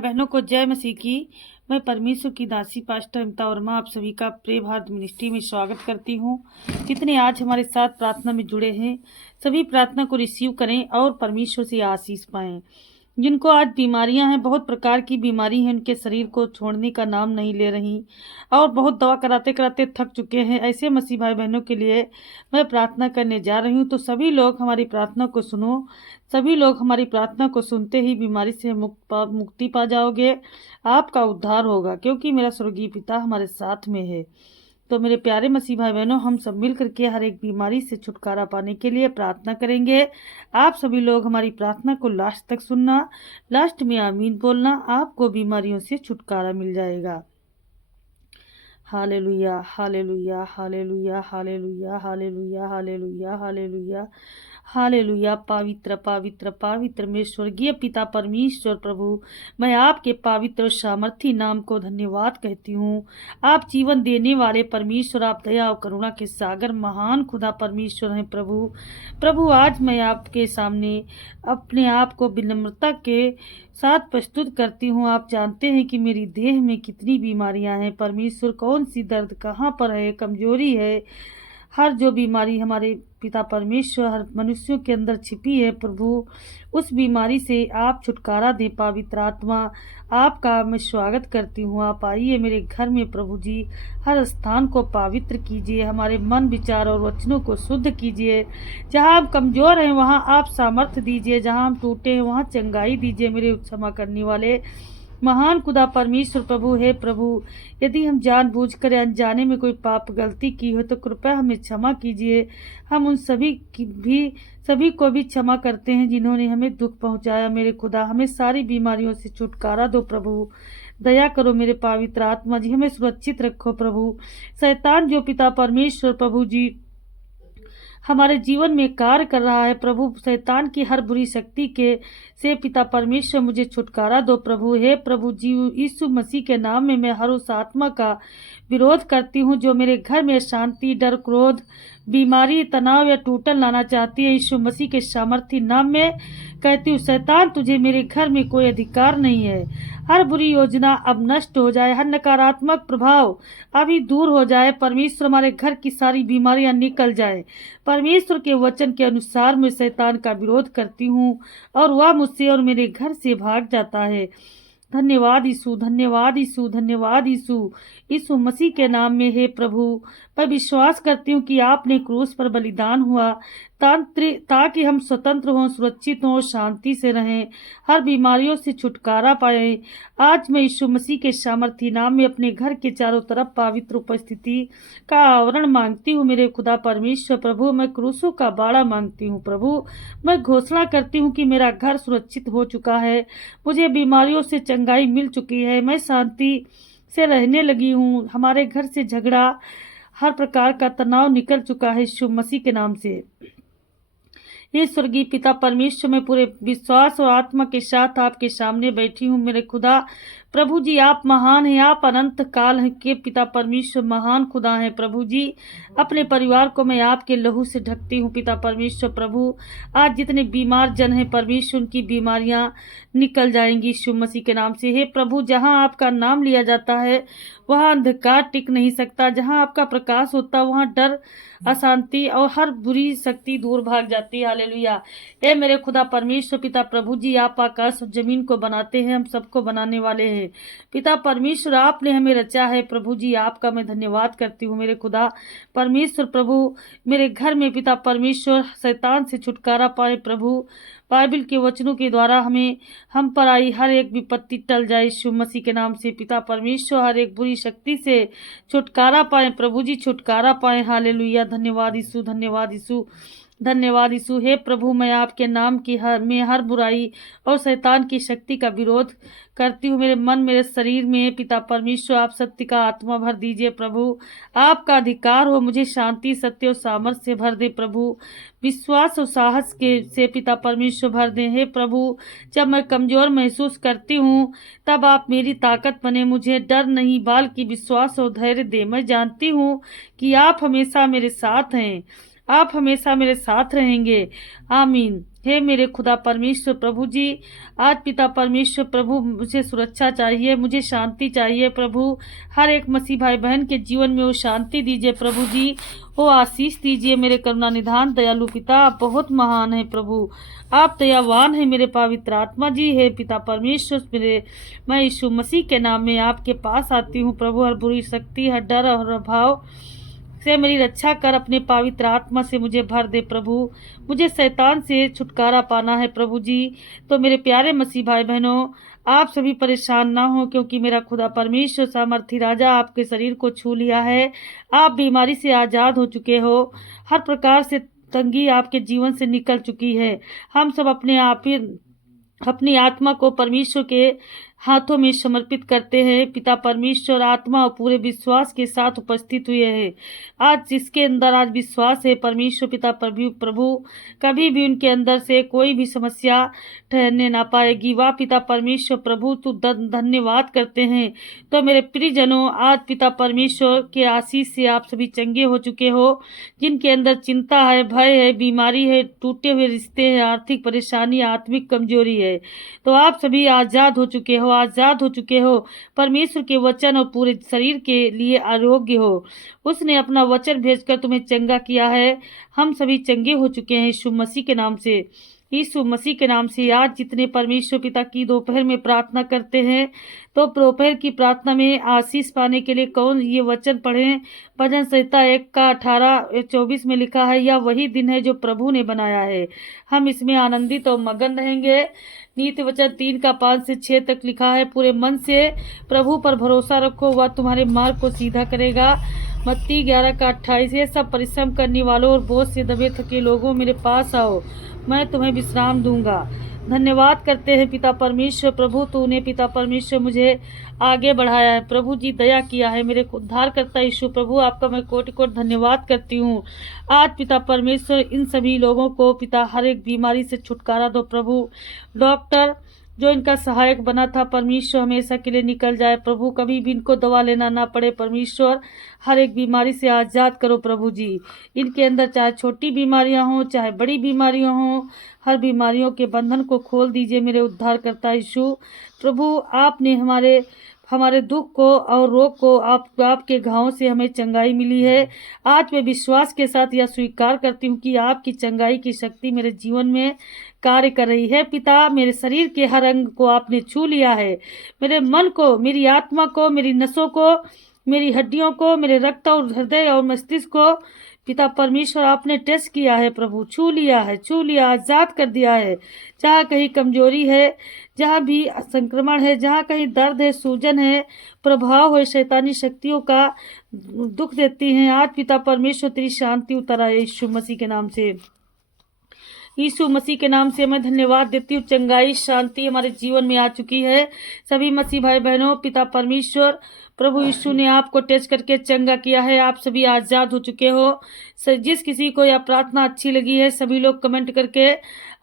बहनों को जय मसीह की। मैं परमेश्वर की दासी पास्टर अमिता वर्मा आप सभी का प्रे भारत मिनिस्ट्री में स्वागत करती हूँ। जितने आज हमारे साथ प्रार्थना में जुड़े हैं सभी प्रार्थना को रिसीव करें और परमेश्वर से आशीष पाएं। जिनको आज बीमारियां हैं, बहुत प्रकार की बीमारी है, उनके शरीर को छोड़ने का नाम नहीं ले रही और बहुत दवा कराते कराते थक चुके हैं, ऐसे मसीह भाई बहनों के लिए मैं प्रार्थना करने जा रही हूँ। तो सभी लोग हमारी प्रार्थना को सुनो। सभी लोग हमारी प्रार्थना को सुनते ही बीमारी से मुक्ति पा जाओगे, आपका उद्धार होगा, क्योंकि मेरा स्वर्गीय पिता हमारे साथ में है। तो मेरे प्यारे मसीह भाई बहनों, हम सब मिल करके हर एक बीमारी से छुटकारा पाने के लिए प्रार्थना करेंगे। आप सभी लोग हमारी प्रार्थना को लास्ट तक सुनना, लास्ट में आमीन बोलना, आपको बीमारियों से छुटकारा मिल जाएगा। Hallelujah, hallelujah, hallelujah, hallelujah, hallelujah, hallelujah, hallelujah, hallelujah. पवित्र पवित्र पवित्र में स्वर्गीय पिता परमेश्वर प्रभु, मैं आपके पवित्र सामर्थी नाम को धन्यवाद कहती हूँ। आप जीवन देने वाले परमेश्वर, आप दया और करुणा के सागर महान खुदा परमेश्वर हैं प्रभु। प्रभु, आज मैं आपके सामने अपने आप को विनम्रता के साथ प्रस्तुत करती हूँ। आप जानते हैं कि मेरी देह में कितनी बीमारियां हैं परमेश्वर, कौन सी दर्द कहाँ पर है, कमजोरी है, हर जो बीमारी हमारे पिता परमेश्वर हर मनुष्यों के अंदर छिपी है प्रभु, उस बीमारी से आप छुटकारा दे। पवित्र आत्मा, आपका मैं स्वागत करती हूँ। आप आइए मेरे घर में प्रभु जी, हर स्थान को पवित्र कीजिए, हमारे मन विचार और वचनों को शुद्ध कीजिए। जहाँ हम कमज़ोर हैं वहाँ आप सामर्थ्य दीजिए, जहाँ हम टूटे हैं वहाँ चंगाई दीजिए। मेरे क्षमा करने वाले महान खुदा परमेश्वर प्रभु है प्रभु, यदि हम जानबूझकर या अनजाने में कोई पाप गलती की हो तो कृपया हमें क्षमा कीजिए। हम उन सभी को भी क्षमा करते हैं जिन्होंने हमें दुख पहुंचाया। मेरे खुदा, हमें सारी बीमारियों से छुटकारा दो प्रभु। दया करो मेरे पवित्र आत्मा जी, हमें सुरक्षित रखो प्रभु। शैतान जो पिता परमेश्वर प्रभु जी हमारे जीवन में कार्य कर रहा है प्रभु, शैतान की हर बुरी शक्ति के से पिता परमेश्वर मुझे छुटकारा दो प्रभु। हे प्रभु जी, यीशु मसीह के नाम में मैं हर उस आत्मा का विरोध करती हूँ जो मेरे घर में शांति, डर, क्रोध, बीमारी, तनाव या टूटन लाना चाहती है। यीशु मसीह के सामर्थी नाम में कहती हूँ, शैतान तुझे मेरे घर में कोई अधिकार नहीं है। हर बुरी योजना अब नष्ट हो जाए, हर नकारात्मक प्रभाव अभी दूर हो जाए परमेश्वर, हमारे घर की सारी बीमारियां निकल जाए। परमेश्वर के वचन के अनुसार मैं शैतान का विरोध करती हूँ और वह मुझसे और मेरे घर से भाग जाता है। धन्यवाद यीशु, धन्यवाद यीशु, धन्यवाद यीशु। यीशु मसीह के नाम में है प्रभु, मैं विश्वास करती हूँ कि आपने क्रूस पर बलिदान हुआ ताकि हम स्वतंत्र हों, सुरक्षित हों, शांति से रहें, हर बीमारियों से छुटकारा पाएं। आज मैं यीशु मसीह के सामर्थी नाम में अपने घर के चारों तरफ पवित्र उपस्थिति का आवरण मांगती हूँ। मेरे खुदा परमेश्वर प्रभु, मैं क्रूसों का बाड़ा मांगती हूँ प्रभु। मैं घोषणा करती हूँ कि मेरा घर सुरक्षित हो चुका है, मुझे बीमारियों से चंगाई मिल चुकी है, मैं शांति से रहने लगी हूँ। हमारे घर से झगड़ा, हर प्रकार का तनाव निकल चुका है यीशु मसीह के नाम से। हे स्वर्गीय पिता परमेश्वर, मैं पूरे विश्वास और आत्मा के साथ आपके सामने बैठी हूँ। मेरे खुदा प्रभु जी, आप महान हैं, आप अनंत काल के पिता परमेश्वर महान खुदा हैं प्रभु जी। अपने परिवार को मैं आपके लहू से ढकती हूँ पिता परमेश्वर प्रभु। आज जितने बीमार जन हैं परमेश्वर, उनकी बीमारियां निकल जाएंगी यीशु मसीह के नाम से। हे प्रभु, जहाँ आपका नाम लिया जाता है वहाँ अंधकार टिक नहीं सकता, जहाँ आपका प्रकाश होता वहाँ डर, अशांति और हर बुरी शक्ति दूर भाग जाती है। हालेलुया। हे मेरे खुदा परमेश्वर पिता प्रभु जी, आप आकाश और जमीन को बनाते हैं, हम सबको बनाने वाले हैं पिता परमेश्वर। आपने हमें रचा है प्रभु जी, आपका मैं धन्यवाद करती हूँ। मेरे खुदा परमेश्वर प्रभु, मेरे घर में पिता परमेश्वर शैतान से छुटकारा पाए प्रभु। बाइबल के वचनों के द्वारा हम पर आई हर एक विपत्ति टल जाए यीशु मसीह के नाम से पिता परमेश्वर। हर एक बुरी शक्ति से छुटकारा पाए प्रभु जी, छुटकारा पाए। हालेलुया। धन्यवाद यीशु, धन्यवाद यीशु, धन्यवाद यीशु। हे प्रभु, मैं आपके नाम की में हर बुराई और शैतान की शक्ति का विरोध करती हूँ। मेरे मन, मेरे शरीर में पिता परमेश्वर आप सत्य का आत्मा भर दीजिए प्रभु। आपका अधिकार हो, मुझे शांति, सत्य और सामर्थ्य से भर दे प्रभु। विश्वास और साहस के से पिता परमेश्वर भर दे। हे प्रभु, जब मैं कमजोर महसूस करती हूँ तब आप मेरी ताकत बने, मुझे डर नहीं बल्कि विश्वास और धैर्य दे। मैं जानती हूँ कि आप हमेशा मेरे साथ हैं, आप हमेशा मेरे साथ रहेंगे। आमीन। हे मेरे खुदा परमेश्वर प्रभु जी, आज पिता परमेश्वर प्रभु मुझे सुरक्षा चाहिए, मुझे शांति चाहिए प्रभु। हर एक मसीह भाई बहन के जीवन में वो शांति दीजिए प्रभु जी, वो आशीष दीजिए मेरे करुणा निधान दयालु पिता। आप बहुत महान है प्रभु, आप दयावान है मेरे पवित्र आत्मा जी। है पिता परमेश्वर मेरे, मैं यीशु मसीह के नाम में आपके पास आती हूँ प्रभु। हर बुरी शक्ति, हर डर और भाव से मेरी रक्षा कर, अपने पवित्र आत्मा से मुझे भर दे प्रभु। मुझे शैतान से छुटकारा पाना है प्रभु जी। तो मेरे प्यारे मसीह भाई बहनों, आप सभी परेशान ना हो, क्योंकि मेरा खुदा परमेश्वर सामर्थी राजा आपके शरीर को छू लिया है। आप बीमारी से आज़ाद हो चुके हो, हर प्रकार से तंगी आपके जीवन से निकल चुकी है। हम सब अपनी आत्मा को परमेश्वर के हाथों में समर्पित करते हैं। पिता परमेश्वर आत्मा और पूरे विश्वास के साथ उपस्थित हुए हैं। आज जिसके अंदर आज विश्वास है परमेश्वर पिता प्रभु कभी भी उनके अंदर से कोई भी समस्या ठहरने ना पाएगी। वाह पिता परमेश्वर प्रभु, तू धन्यवाद करते हैं। तो मेरे प्रियजनों, आज पिता परमेश्वर के आशीष से आप सभी चंगे हो चुके हो। जिनके अंदर चिंता है, भय है, बीमारी है, टूटे हुए रिश्ते हैं, आर्थिक परेशानी, आत्मिक कमजोरी है, तो आप सभी आजाद हो चुके हो, आजाद हो चुके हो। परमेश्वर के वचन और पूरे शरीर के लिए आरोग्य हो। उसने अपना वचन भेजकर तुम्हें चंगा किया है। हम सभी चंगे हो चुके हैं यीशु मसीह के नाम से। यीशु मसीह के नाम से आज जितने परमेश्वर पिता की दोपहर में प्रार्थना करते हैं, तो दोपहर की प्रार्थना में आशीष पाने के लिए कौन ये वचन पढ़ें? भजन संहिता 1 का 18-24 में लिखा है, यह वही दिन है जो प्रभु ने बनाया है, हम इसमें आनंदित और मगन रहेंगे। नीति वचन 3 का 5 से 6 तक लिखा है, पूरे मन से प्रभु पर भरोसा रखो, वह तुम्हारे मार्ग को सीधा करेगा। मत्ती 11 का 28, ये सब परिश्रम करने वालों और बोझ से दबे थके लोगों मेरे पास आओ, मैं तुम्हें विश्राम दूंगा। धन्यवाद करते हैं पिता परमेश्वर प्रभु, तूने पिता परमेश्वर मुझे आगे बढ़ाया है प्रभु जी, दया किया है। मेरे उद्धार करता यीशु प्रभु, आपका मैं कोटि कोटि धन्यवाद करती हूँ। आज पिता परमेश्वर इन सभी लोगों को पिता हर एक बीमारी से छुटकारा दो प्रभु। डॉक्टर जो इनका सहायक बना था परमेश्वर हमेशा के लिए निकल जाए प्रभु, कभी भी इनको दवा लेना ना पड़े परमेश्वर। हर एक बीमारी से आज़ाद करो प्रभु जी। इनके अंदर चाहे छोटी बीमारियां हों चाहे बड़ी बीमारियां हों, हर बीमारियों के बंधन को खोल दीजिए मेरे उद्धार करता यीशु प्रभु। आपने हमारे दुख को और रोग को आपके घावों से हमें चंगाई मिली है। आज मैं विश्वास के साथ यह स्वीकार करती हूँ कि आपकी चंगाई की शक्ति मेरे जीवन में कार्य कर रही है। पिता, मेरे शरीर के हर अंग को आपने छू लिया है, मेरे मन को, मेरी आत्मा को, मेरी नसों को, मेरी हड्डियों को, मेरे रक्त और हृदय और मस्तिष्क को पिता परमेश्वर आपने टेस्ट किया है प्रभु, छू लिया है, छू लिया, आजाद कर दिया है। जहाँ कहीं कमजोरी है, जहाँ भी संक्रमण है, जहाँ कहीं दर्द है, सूजन है, प्रभाव है, शैतानी शक्तियों का दुख देती हैं, आज पिता परमेश्वर तेरी शांति उतर आए यीशु मसीह के नाम से। यीशु मसीह के नाम से मैं धन्यवाद देती हूँ। चंगाई शांति हमारे जीवन में आ चुकी है। सभी मसीह भाई बहनों, पिता परमेश्वर प्रभु यीशु ने आपको टेस्ट करके चंगा किया है। आप सभी आजाद हो चुके हो। जिस किसी को यह प्रार्थना अच्छी लगी है, सभी लोग कमेंट करके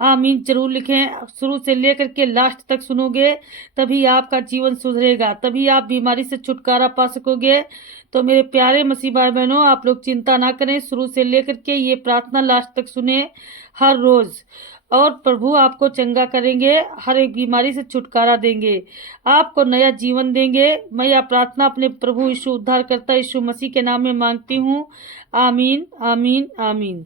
आमीन जरूर लिखें। शुरू से लेकर के लास्ट तक सुनोगे, तभी आपका जीवन सुधरेगा, तभी आप बीमारी से छुटकारा पा सकोगे। तो मेरे प्यारे मसीह भाई बहनों, आप लोग चिंता ना करें, शुरू से लेकर के ये प्रार्थना लास्ट तक सुने हर रोज, और प्रभु आपको चंगा करेंगे, हर एक बीमारी से छुटकारा देंगे, आपको नया जीवन देंगे। मैं यह प्रार्थना अपने प्रभु यीशु उद्धार करता यीशु मसीह के नाम में मांगती हूँ। आमीन, आमीन, आमीन।